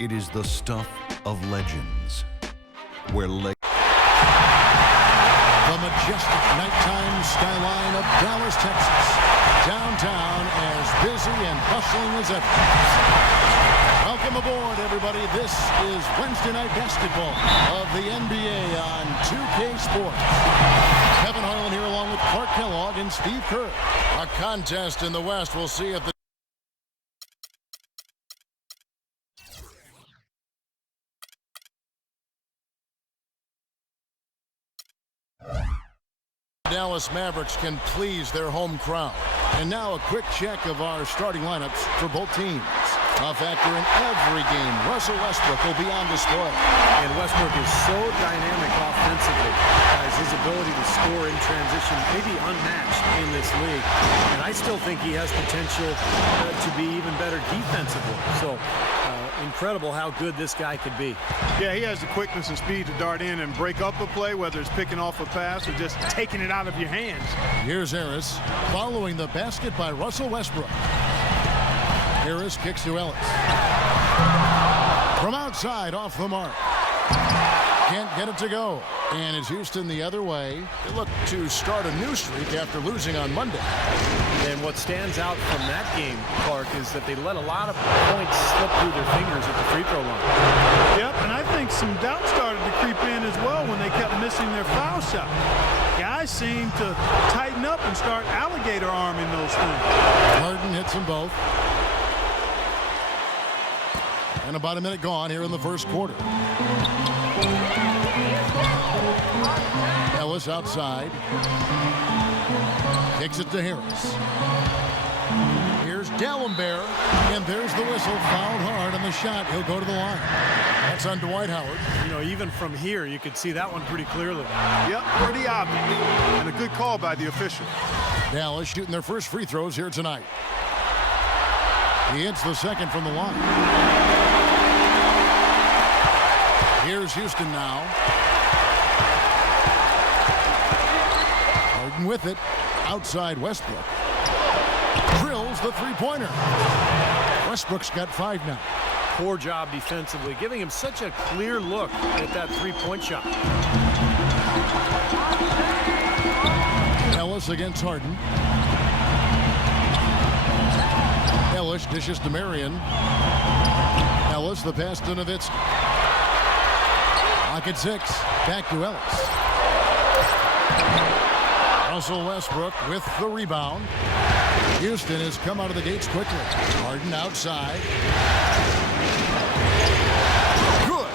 It is the stuff of legends. Where the majestic nighttime skyline of Dallas, Texas. Downtown as busy and bustling as ever. Welcome aboard, everybody. This is Wednesday Night Basketball of the NBA on 2K Sports. Kevin Harlan here along with Clark Kellogg and Steve Kerr. A contest in the West. We'll see if the Dallas Mavericks can please their home crowd. And now a quick check of our starting lineups for both teams. A factor in every game, Russell Westbrook will be on display. And Westbrook is so dynamic offensively. Guys, his ability to score in transition may be unmatched in this league. And I still think he has potential to be even better defensively. So, incredible how good this guy could be. Yeah, he has the quickness and speed to dart in and break up a play, whether it's picking off a pass or just taking it out of your hands. Here's Harris following the basket by Russell Westbrook. Harris kicks to Ellis. From outside, off the mark. Can't get it to go. And it's Houston the other way. They look to start a new streak after losing on Monday. And what stands out from that game, Clark, is that they let a lot of points slip through their fingers at the free throw line. Yep, and I think some doubt started to creep in as well when they kept missing their foul shot. Guys seem to tighten up and start alligator arming those things. Harden hits them both. And about a minute gone here in the first quarter. Ellis outside. Kicks it to Harris. Here's Dallenberg. And there's the whistle. Fouled hard on the shot. He'll go to the line. That's on Dwight Howard. You know, even from here, you could see that one pretty clearly. Yep, pretty obvious. And a good call by the official. Dallas shooting their first free throws here tonight. He hits the second from the line. Here's Houston now. Harden with it. Outside Westbrook. Drills the three-pointer. Westbrook's got 5 now. Poor job defensively, giving him such a clear look at that three-point shot. Ellis against Harden. Ellis dishes to Marion. Ellis, the pass to Nowitzki. Lock at 6. Back to Ellis. Russell Westbrook with the rebound. Houston has come out of the gates quickly. Harden outside. Good.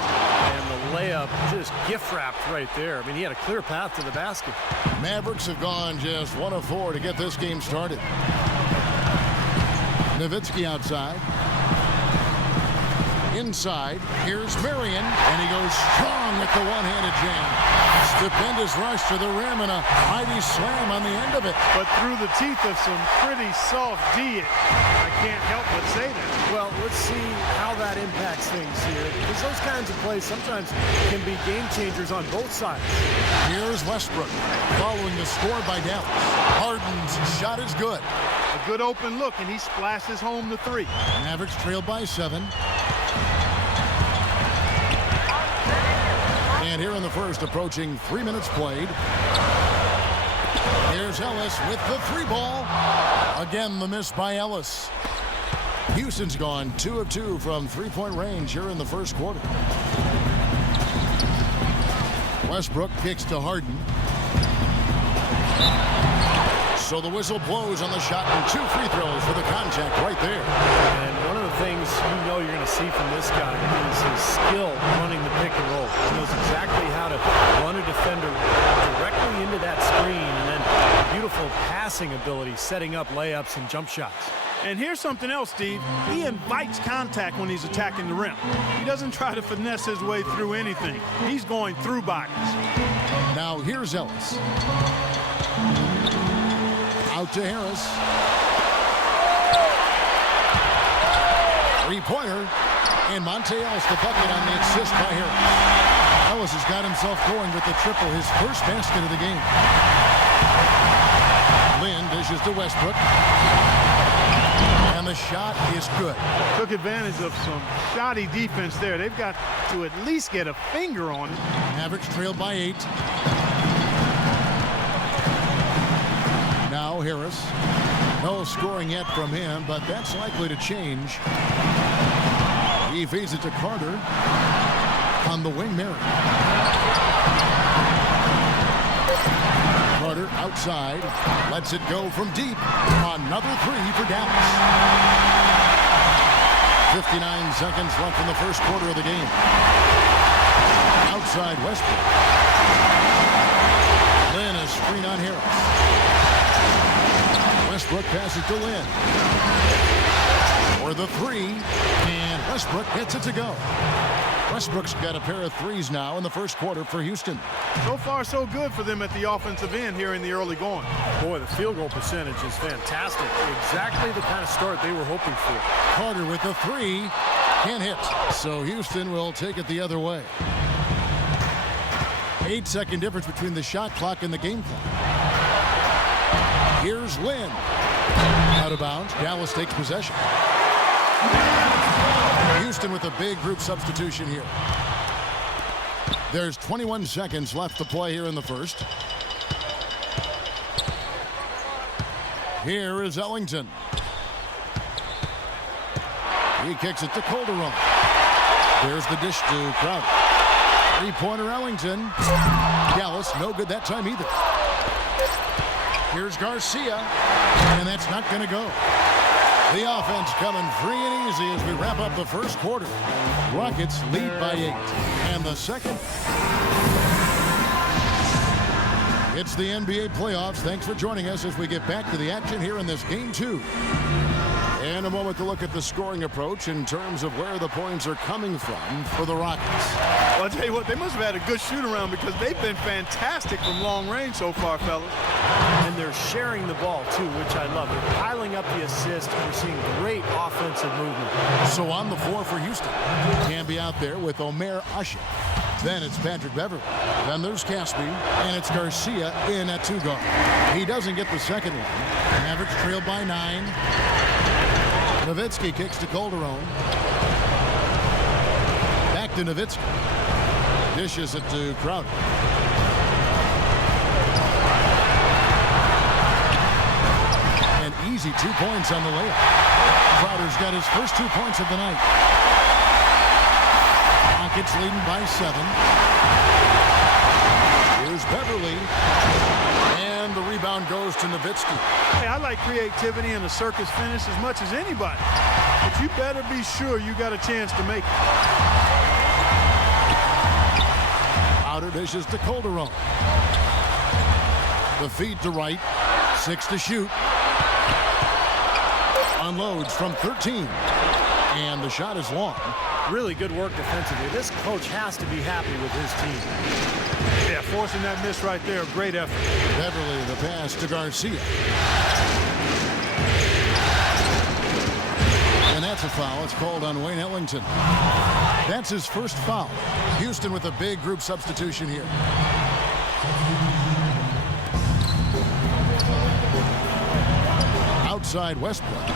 And the layup just gift-wrapped right there. I mean, he had a clear path to the basket. Mavericks have gone just 1 of 4 to get this game started. Nowitzki outside. Inside, here's Marion, and he goes strong at the one-handed jam. Stupendous rush to the rim and a mighty slam on the end of it. But through the teeth of some pretty soft D, I can't help but say that. Well, let's see how that impacts things here. Because those kinds of plays sometimes can be game changers on both sides. Here's Westbrook following the score by Dallas. Harden's shot is good. A good open look, and he splashes home the 3. Mavericks trail by 7. And here in the first, approaching 3 minutes played. Here's Ellis with the 3-ball. Again, the miss by Ellis. Houston's gone 2 of 2 from three-point range here in the first quarter. Westbrook kicks to Harden. So the whistle blows on the shot and 2 free throws for the contact right there. And one of the things you know you're going to see from this guy is his skill running the pick and roll. He knows exactly how to run a defender directly into that screen, and then beautiful passing ability, setting up layups and jump shots. And here's something else, Steve. He invites contact when he's attacking the rim. He doesn't try to finesse his way through anything. He's going through bodies. Now here's Ellis. Out to Harris. 3-pointer. And Monte Ellis the bucket on the assist by Harris. Ellis has got himself going with the triple, his first basket of the game. Lynn dishes to Westbrook. And the shot is good. Took advantage of some shoddy defense there. They've got to at least get a finger on it. Mavericks trailed by 8. Now Harris. No scoring yet from him, but that's likely to change. He feeds it to Carter. On the wing, Merritt. Carter outside. Lets it go from deep. Another 3 for Dallas. 59 seconds left in the first quarter of the game. Outside Westbrook. Lynn is screen on Harris. Westbrook passes to Lynn. For the 3. And Westbrook gets it to go. Westbrook's got a pair of 3s now in the first quarter for Houston. So far, so good for them at the offensive end here in the early going. Boy, the field goal percentage is fantastic. Exactly the kind of start they were hoping for. Carter with the 3. Can't hit. So Houston will take it the other way. 8-second difference between the shot clock and the game clock. Here's Lynn. Out of bounds. Dallas takes possession. Houston with a big group substitution here. There's 21 seconds left to play here in the first. Here is Ellington. He kicks it to Calderon. There's the dish to Crowder. 3-pointer Ellington. Dallas, no good that time either. Here's Garcia. And that's not going to go. The offense coming free and easy as we wrap up the first quarter. Rockets lead by 8. And the second. It's the NBA playoffs. Thanks for joining us as we get back to the action here in this Game 2. And a moment to look at the scoring approach in terms of where the points are coming from for the Rockets. Well, I'll tell you what, they must have had a good shoot-around because they've been fantastic from long range so far, fellas. And they're sharing the ball, too, which I love. They're piling up the assists. We're seeing great offensive movement. So on the floor for Houston. Camby out there with Omer Ashe. Then it's Patrick Beverly. Then there's Caspi. And it's Garcia in at 2 guard. He doesn't get the second one. Mavericks trailed by 9. Nowitzki kicks to Calderon. Back to Nowitzki. Dishes it to Crowder. An easy 2 points on the layup. Crowder's got his first 2 points of the night. Rockets leading by 7. Here's Beverly. And the rebound goes to Nowitzki. Hey, I like creativity and a circus finish as much as anybody. But you better be sure you got a chance to make it. Outer dishes to Calderon. The feed to Wright. 6 to shoot. Unloads from 13. And the shot is long. Really good work defensively. This coach has to be happy with his team. Yeah, forcing that miss right there, great effort. Beverly, the pass to Garcia. And that's a foul. It's called on Wayne Ellington. That's his first foul. Houston with a big group substitution here. Outside Westbrook.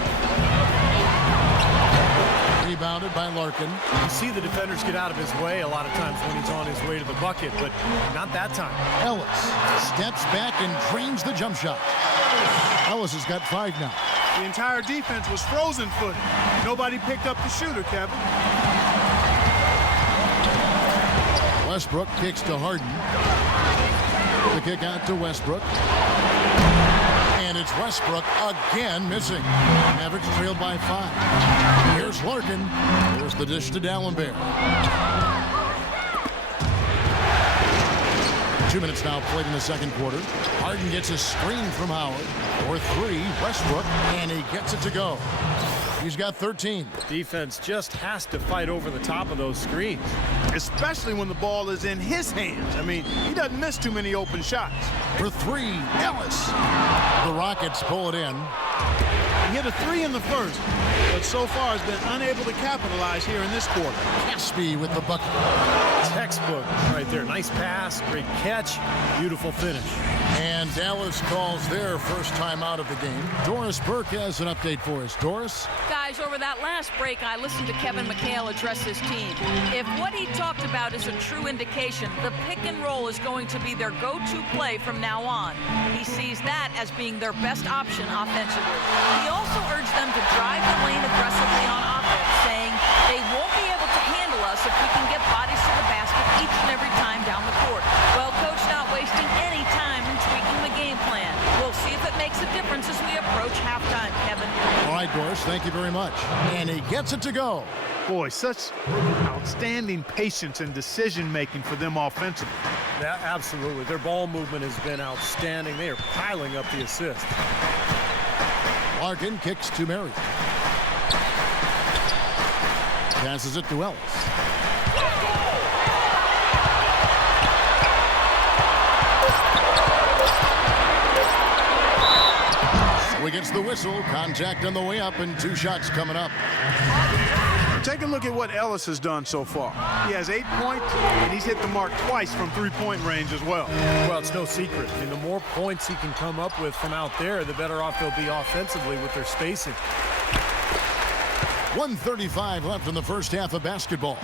Rebounded by Larkin. You see the defenders get out of his way a lot of times when he's on his way to the bucket, but not that time. Ellis steps back and drains the jump shot. Ellis has got 5 now. The entire defense was frozen-footed. Nobody picked up the shooter, Kevin. Westbrook kicks to Harden. The kick out to Westbrook. And it's Westbrook again missing. Mavericks trailed by 5. Here's Larkin. Here's the dish to D'Alembert. 2 minutes now played in the second quarter. Harden gets a screen from Howard. For 3, Westbrook, and he gets it to go. He's got 13. Defense just has to fight over the top of those screens. Especially when the ball is in his hands. I mean, he doesn't miss too many open shots. For 3, Ellis. The Rockets pull it in. He hit a 3 in the first, but so far has been unable to capitalize here in this quarter. Caspi with the bucket. Textbook right there. Nice pass, great catch, beautiful finish. And Dallas calls their first time out of the game. Doris Burke has an update for us. Doris? Guys, over that last break, I listened to Kevin McHale address his team. If what he talked about is a true indication, the pick and roll is going to be their go-to play from now on. He sees that as being their best option offensively. He also urged them to drive the lane aggressively on offense, saying they won't be able to handle us if we can get bodies to the basket each and every time down the court. Well, Coach not wasting any time in tweaking the game plan. We'll see if it makes a difference as we approach halftime, Kevin. All right, Doris, thank you very much. And he gets it to go. Boy, such outstanding patience and decision-making for them offensively. Yeah, absolutely. Their ball movement has been outstanding. They are piling up the assists. Larkin kicks to Mary. Passes it to Ellis. So he gets the whistle. Contact on the way up and 2 shots coming up. Take a look at what Ellis has done so far. He has 8 points, and he's hit the mark twice from 3-point range as well. Well, it's no secret. I mean, the more points he can come up with from out there, the better off they'll be offensively with their spacing. 1:35 left in the first half of basketball.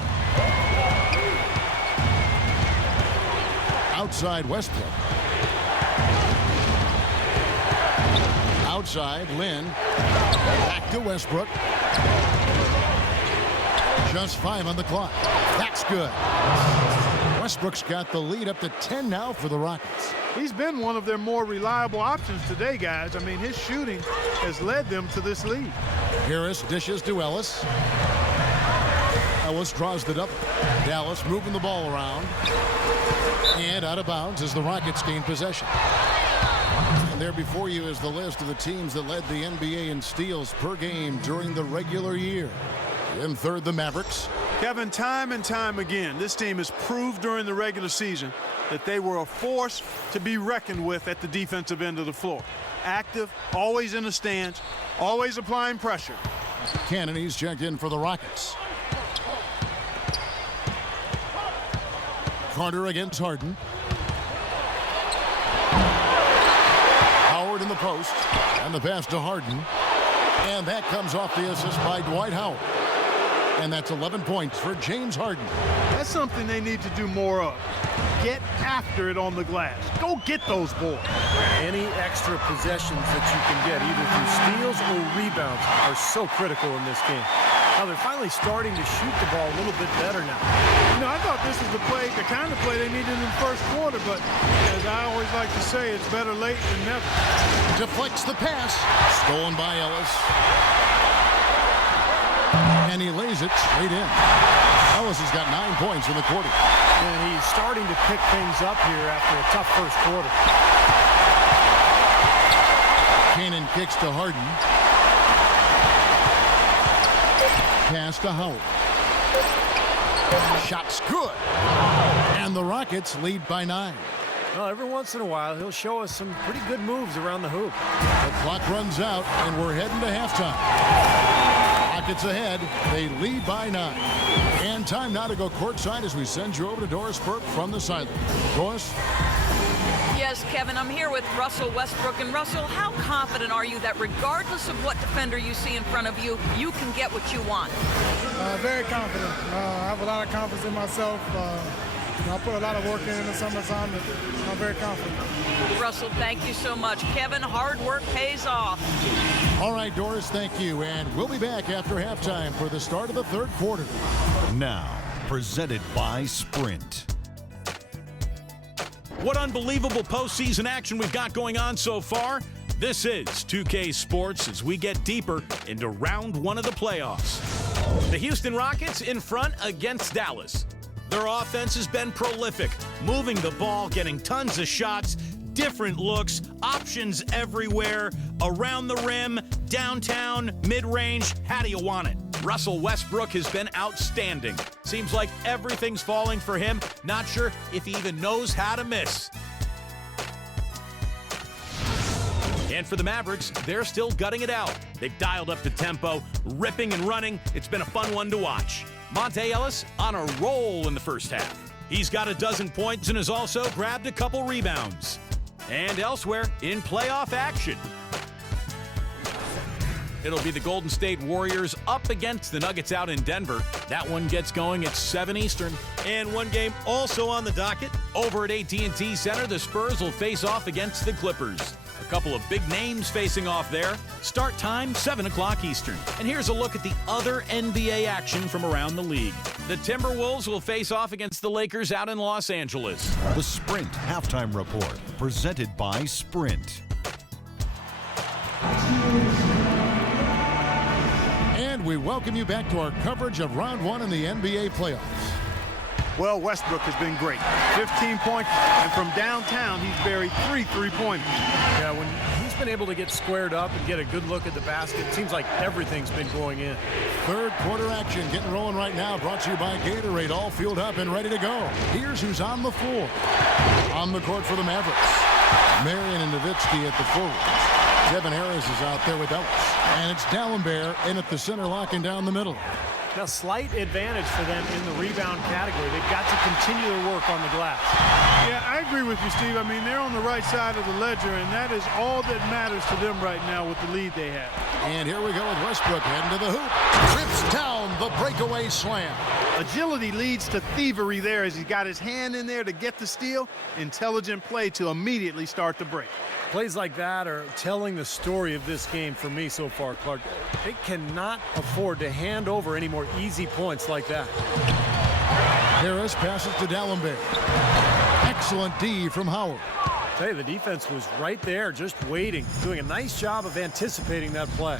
Outside Westbrook. Outside Lynn. Back to Westbrook. Just 5 on the clock. That's good. Westbrook's got the lead up to 10 now for the Rockets. He's been one of their more reliable options today, guys. I mean, his shooting has led them to this lead. Harris dishes to Ellis. Ellis draws the double. Dallas moving the ball around. And out of bounds as the Rockets gain possession. And there before you is the list of the teams that led the NBA in steals per game during the regular year. In third, the Mavericks. Kevin, time and time again, this team has proved during the regular season that they were a force to be reckoned with at the defensive end of the floor. Active, always in the stands, always applying pressure. Cannony's checked in for the Rockets. Carter against Harden. Howard in the post. And the pass to Harden. And that comes off the assist by Dwight Howard. And that's 11 points for James Harden. That's something they need to do more of. Get after it on the glass. Go get those boards. Any extra possessions that you can get, either through steals or rebounds, are so critical in this game. Now they're finally starting to shoot the ball a little bit better now. You know, I thought this was the kind of play they needed in the first quarter, but as I always like to say, it's better late than never. Deflects the pass. Stolen by Ellis. And he lays it straight in. Ellis has got 9 points in the quarter. And he's starting to pick things up here after a tough first quarter. Cannon kicks to Harden. Pass to Howard. Shot's good. And the Rockets lead by 9. Well, every once in a while, he'll show us some pretty good moves around the hoop. The clock runs out, and we're heading to halftime. Rockets ahead. They lead by 9. And time now to go courtside as we send you over to Doris Burke from the sideline. Doris? Yes, Kevin, I'm here with Russell Westbrook. And Russell, how confident are you that regardless of what defender you see in front of you, you can get what you want? Very confident. I have a lot of confidence in myself. I put a lot of work in the summertime, and I'm very confident. Russell, thank you so much. Kevin, hard work pays off. All right, Doris, thank you. And we'll be back after halftime for the start of the third quarter. Now, presented by Sprint. What unbelievable postseason action we've got going on so far. This is 2K Sports as we get deeper into round 1 of the playoffs. The Houston Rockets in front against Dallas. Their offense has been prolific, moving the ball, getting tons of shots, different looks, options everywhere, around the rim, downtown, mid-range. How do you want it? Russell Westbrook has been outstanding. Seems like everything's falling for him. Not sure if he even knows how to miss. And for the Mavericks, they're still gutting it out. They've dialed up the tempo, ripping and running. It's been a fun one to watch. Monte Ellis on a roll in the first half. He's got a dozen points and has also grabbed a couple rebounds. And elsewhere in playoff action, it'll be the Golden State Warriors up against the Nuggets out in Denver. That one gets going at 7 Eastern. And one game also on the docket. Over at AT&T Center, the Spurs will face off against the Clippers. A couple of big names facing off there. Start time, 7 o'clock Eastern. And here's a look at the other NBA action from around the league. The Timberwolves will face off against the Lakers out in Los Angeles. The Sprint Halftime Report, presented by Sprint. And we welcome you back to our coverage of round one in the NBA playoffs. Well, Westbrook has been great. 15 points, and from downtown, he's buried 3 3-pointers. Yeah, when he's been able to get squared up and get a good look at the basket, it seems like everything's been going in. Third quarter action getting rolling right now, brought to you by Gatorade, all fueled up and ready to go. Here's who's on the floor. On the court for the Mavericks, Marion and Nowitzki at the forwards. Devin Harris is out there with Ellis. And it's Dallenberg in at the center, locking down the middle. Now, slight advantage for them in the rebound category. They've got to continue their work on the glass. Yeah, I agree with you, Steve. I mean, they're on the right side of the ledger, and that is all that matters to them right now with the lead they have. And here we go with Westbrook heading to the hoop. Trips down the breakaway slam. Agility leads to thievery there as he's got his hand in there to get the steal. Intelligent play to immediately start the break. Plays like that are telling the story of this game for me so far, Clark. They cannot afford to hand over any more easy points like that. Harris passes to Dallenberg. Excellent D from Howard. I tell you, the defense was right there, just waiting, doing a nice job of anticipating that play.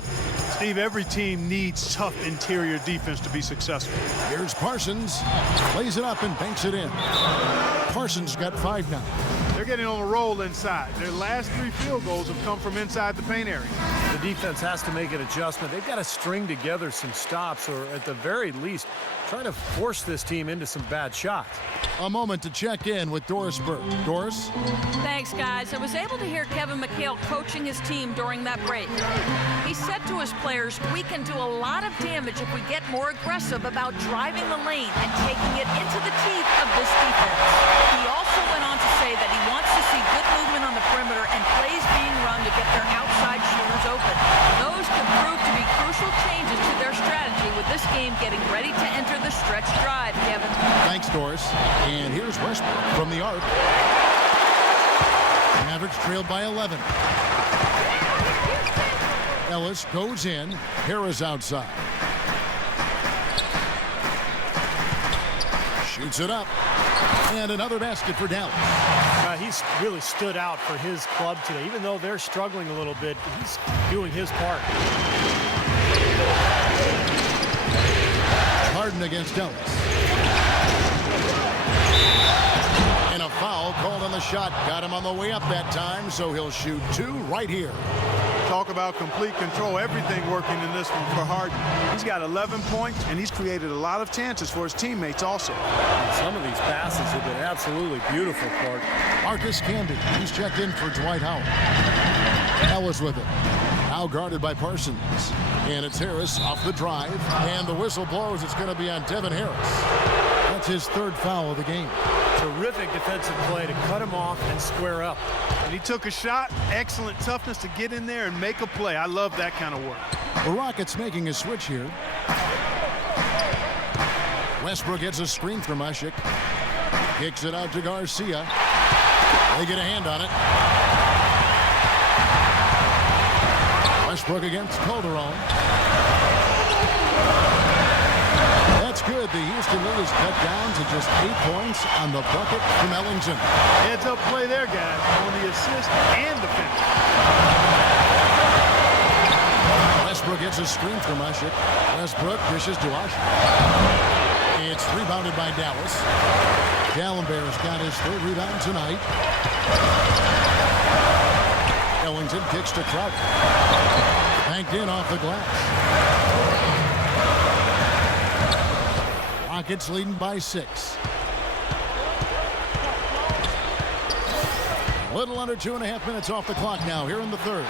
Steve, every team needs tough interior defense to be successful. Here's Parsons. Plays it up and banks it in. Parsons got 5 now. They're getting on a roll inside. Their last 3 field goals have come from inside the paint area. The defense has to make an adjustment. They've got to string together some stops, or at the very least, try to force this team into some bad shots. A moment to check in with Doris Burke. Doris? Thanks, guys. I was able to hear Kevin McHale coaching his team during that break. He said to his players, we can do a lot of damage if we get more aggressive about driving the lane and taking it into the teeth of this defense. He also went on to say that he wants to see good movement on the perimeter and plays being run to get their outside shooters open. Those could prove to be crucial changes to their strategy with this game getting ready to enter the stretch drive, Kevin. Thanks, Doris. And here's Westbrook from the arc. Mavericks trailed by 11. Ellis goes in. Harris outside. Shoots it up. And another basket for Dallas. He's really stood out for his club today. Even though they're struggling a little bit, he's doing his part. Harden against Ellis. And a foul called on the shot. Got him on the way up that time, so he'll shoot 2 right here. Talk about complete control. Everything working in this one for Harden. He's got 11 points, and he's created a lot of chances for his teammates also. And some of these passes have been absolutely beautiful, Clark. Marcus Camby, he's checked in for Dwight Howard. Ellis with it. Now guarded by Parsons. And it's Harris off the drive. And the whistle blows. It's going to be on Devin Harris. That's his 3rd foul of the game. Terrific defensive play to cut him off and square up. And he took a shot. Excellent toughness to get in there and make a play. I love that kind of work. The Rockets making a switch here. Westbrook gets a screen from Ashik. Kicks it out to Garcia. They get a hand on it. Westbrook against Calderon. That's good. The Houston lead is cut down to just 8 points on the bucket from Ellington. Heads up play there, guys, on the assist and the finish. Westbrook gets a screen from Ashik. Westbrook dishes to Ashik. It's rebounded by Dallas. Dallenberg's got his 3rd rebound tonight. Ellington kicks to Crowder. Banked in off the glass. Rockets leading by 6. Little under 2.5 minutes off the clock now here in the third.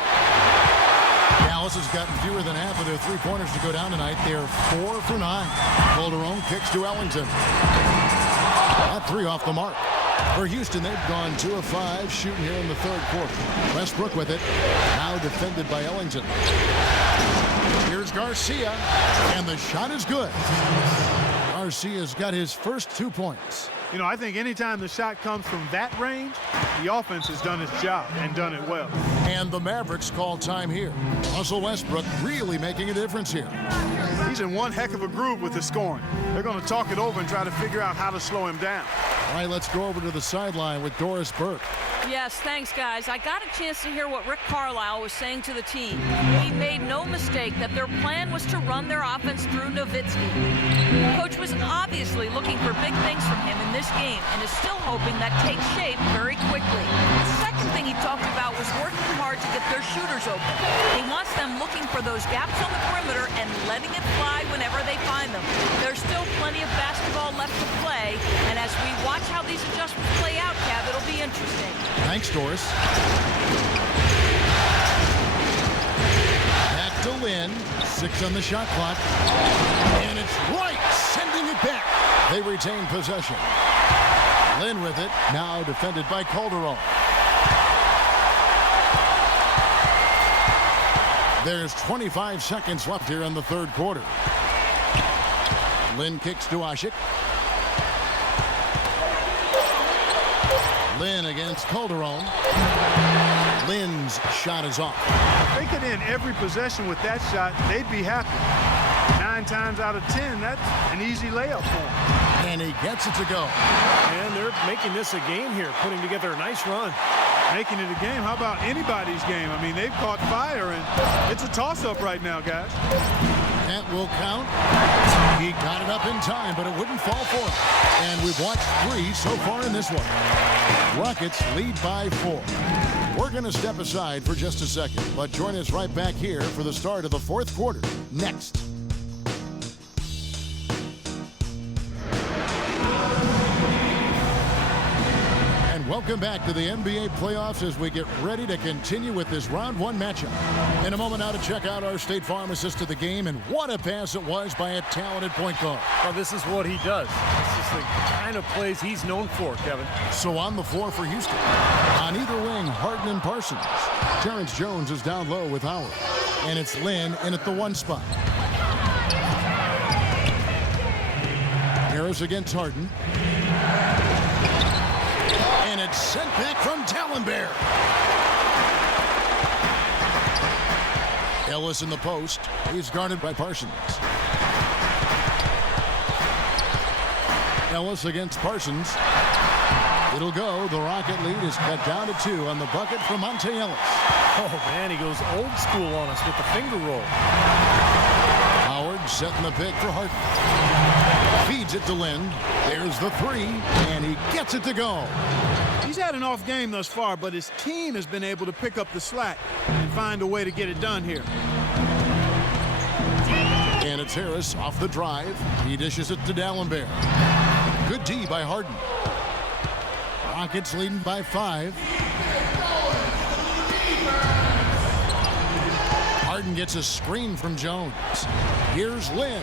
Dallas has gotten fewer than half of their three-pointers to go down tonight. They're 4 for 9. Calderon kicks to Ellington. That three off the mark. For Houston, they've gone 2 of 5 shooting here in the third quarter. Westbrook with it. Now defended by Ellington. Here's Garcia. And the shot is good. Garcia's got his first 2 points. You know, I think anytime the shot comes from that range, the offense has done its job and done it well. And the Mavericks call time here. Russell Westbrook really making a difference here. He's in one heck of a groove with the scoring. They're going to talk it over and try to figure out how to slow him down. All right, let's go over to the sideline with Doris Burke. Yes, thanks, guys. I got a chance to hear what Rick Carlisle was saying to the team. He made no mistake that their plan was to run their offense through Nowitzki. Coach was obviously looking for big things from him in this game and is still hoping that takes shape very quickly. The second thing he talked about was working hard to get their shooters open. He wants them looking for those gaps on the perimeter and letting it fly whenever they find them. There's still plenty of basketball left to play, and as we watch how these adjustments play out, Kev, it'll be interesting. Thanks, Doris. Back to Lynn. 6 on the shot clock. And it's right, sending it back. They retain possession. Lynn with it, now defended by Calderon. There's 25 seconds left here in the third quarter. Lynn kicks to Ashik. Lynn against Calderon. Lynn's shot is off. If they could end every possession with that shot, they'd be happy. 9 times out of 10, that's an easy layup for him. And he gets it to go. And they're making this a game here, putting together a nice run. Making it a game. How about anybody's game? I mean, they've caught fire, and it's a toss-up right now, guys. That will count. He got it up in time, but it wouldn't fall for him. And we've watched 3 so far in this one. Rockets lead by 4. We're going to step aside for just a second, but join us right back here for the start of the fourth quarter next. Welcome back to the NBA playoffs as we get ready to continue with this round 1 matchup. In a moment now to check out our State Farm assist to the game, and what a pass it was by a talented point guard. Well, this is what he does. This is the kind of plays he's known for, Kevin. So on the floor for Houston. On either wing, Harden and Parsons. Terrence Jones is down low with Howard. And it's Lynn in at the 1 spot. Harris against Harden. And it's sent back from Tallenbear. Ellis in the post. He's guarded by Parsons. Ellis against Parsons. It'll go. The Rocket lead is cut down to 2 on the bucket from Monte Ellis. Oh, man, he goes old school on us with the finger roll. Howard setting the pick for Harden. Feeds it to Lynn. There's the 3, and he gets it to go. He's had an off game thus far, but his team has been able to pick up the slack and find a way to get it done here. And it's Harris off the drive. He dishes it to Dallenberg. Good D by Harden. Rockets leading by 5. Harden gets a screen from Jones. Here's Lynn.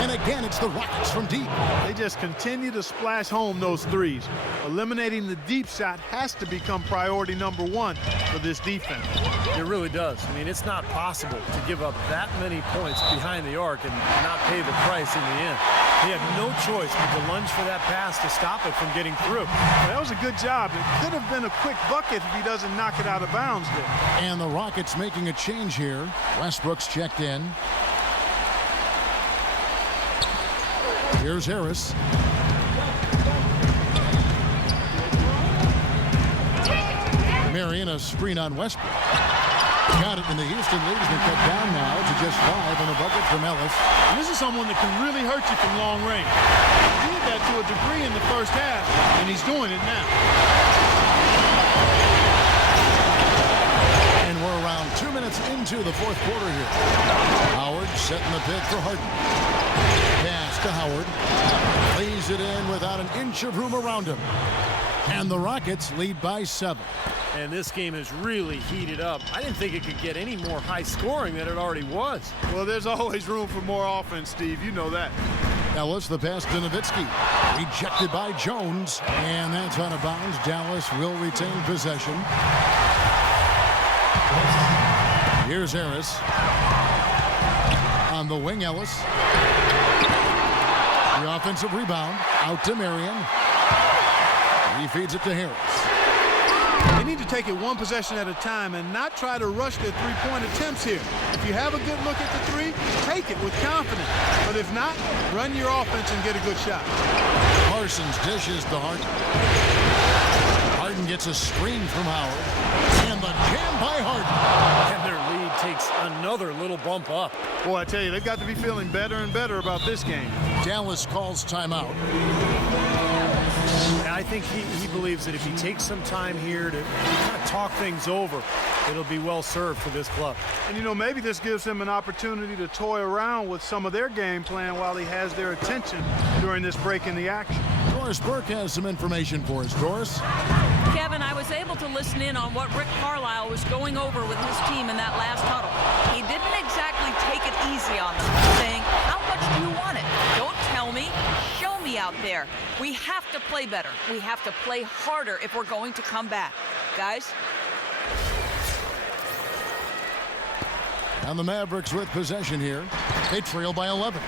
And again, it's the Rockets from deep. They just continue to splash home those threes. Eliminating the deep shot has to become priority number 1 for this defense. It really does. I mean, it's not possible to give up that many points behind the arc and not pay the price in the end. He had no choice but to lunge for that pass to stop it from getting through. Well, that was a good job. It could have been a quick bucket if he doesn't knock it out of bounds there. And the Rockets making a change here. Westbrook's checked in. Here's Harris. Marion, a screen on Westbrook. Got it, and the Houston lead has been cut down now to just 5 on the bucket from Ellis. And this is someone that can really hurt you from long range. He did that to a degree in the first half, and he's doing it now. And we're around 2 minutes into the fourth quarter here. Howard setting the pick for Harden. Pass to Howard. Lays it in without an inch of room around him. And the Rockets lead by 7. And this game has really heated up. I didn't think it could get any more high scoring than it already was. Well, there's always room for more offense, Steve. You know that. Dallas, the pass to Nowitzki. Rejected by Jones. And that's out of bounds. Dallas will retain possession. Here's Harris. On the wing, Ellis. The offensive rebound. Out to Marion. He feeds it to Harris. They need to take it one possession at a time and not try to rush their three-point attempts here. If you have a good look at the three, take it with confidence. But if not, run your offense and get a good shot. Parsons dishes to Harden. Harden gets a screen from Howard. And the jam by Harden. And their lead takes another little bump up. Boy, I tell you, they've got to be feeling better and better about this game. Dallas calls timeout. And I think he believes that if he takes some time here to kind of talk things over, it'll be well served for this club. And, you know, maybe this gives him an opportunity to toy around with some of their game plan while he has their attention during this break in the action. Doris Burke has some information for us. Doris? Kevin, I was able to listen in on what Rick Carlisle was going over with his team in that last huddle. He didn't exactly take it easy on them, saying, how much do you want it? Don't tell me. Show me out there. We have to play better. We have to play harder if we're going to come back. Guys? And the Mavericks with possession here. They trail by 11.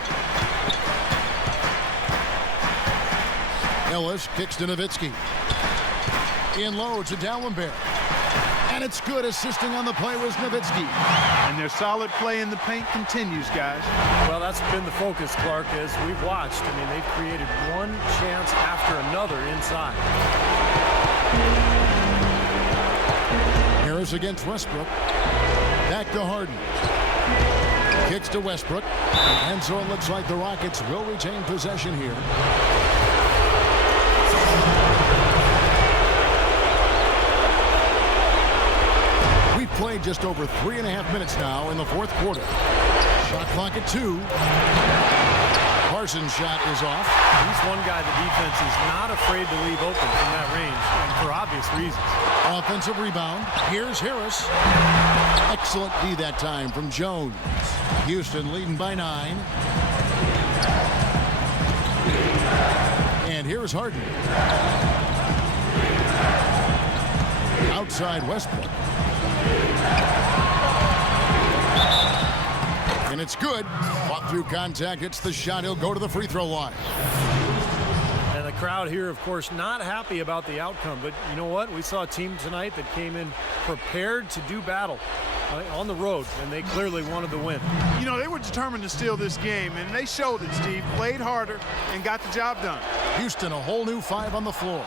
Ellis kicks to Nowitzki. In low to Dallenberg. And it's good. Assisting on the play was Nowitzki. And their solid play in the paint continues, guys. Well, that's been the focus, Clark, as we've watched. I mean, they've created one chance after another inside. Harris against Westbrook. Back to Harden. Kicks to Westbrook. And so it looks like the Rockets will retain possession here. We've played just over 3.5 minutes now in the fourth quarter. Shot clock at 2. Parsons' shot is off. He's one guy the defense is not afraid to leave open from that range, and for obvious reasons. Offensive rebound. Here's Harris. Excellent D that time from Jones. Houston leading by 9. And here's Harden. Outside Westbrook. And it's good. Fought through contact. Hits the shot. He'll go to the free throw line. And the crowd here, of course, not happy about the outcome. But you know what? We saw a team tonight that came in prepared to do battle on the road, and they clearly wanted to win. You know, they were determined to steal this game, and they showed it, Steve. Played harder and got the job done. Houston, a whole new 5 on the floor.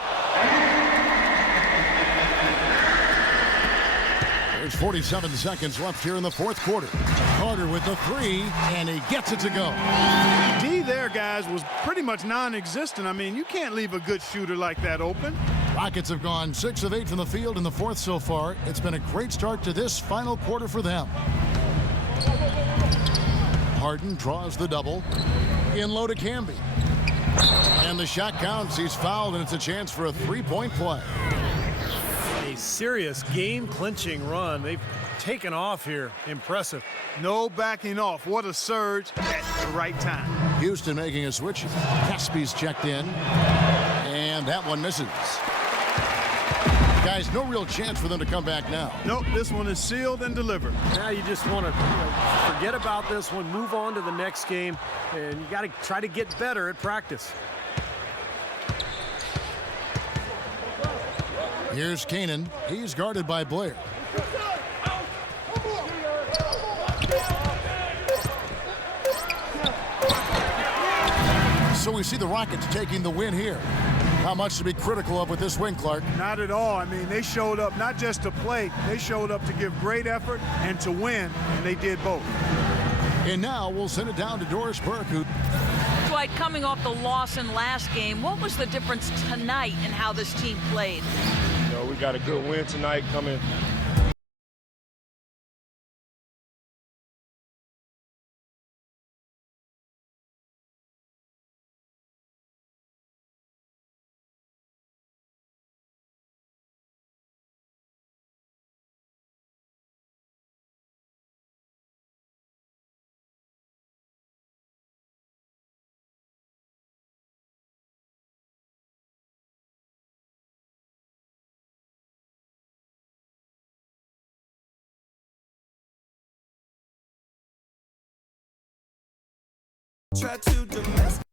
There's 47 seconds left here in the fourth quarter. Carter with the 3, and he gets it to go. D there, guys, was pretty much non-existent. I mean, you can't leave a good shooter like that open. Rockets have gone 6 of 8 from the field in the fourth so far. It's been a great start to this final quarter for them. Harden draws the double. In low to Camby. And the shot counts. He's fouled, and it's a chance for a three-point play. A serious game-clinching run. They've taken off here. Impressive. No backing off. What a surge at the right time. Houston making a switch. Caspy's checked in. And that one misses. Guys, no real chance for them to come back now. Nope, this one is sealed and delivered. Now you just want to forget about this one, move on to the next game, and you got to try to get better at practice. Here's Kanan. He's guarded by Blair. So we see the Rockets taking the win here. How much to be critical of with this win, Clark? Not at all. I mean, they showed up not just to play, they showed up to give great effort and to win, and they did both. And now we'll send it down to Doris Burke, who... Dwight, coming off the loss in last game, what was the difference tonight in how this team played? You know, we got a good win tonight coming Try to domesticate.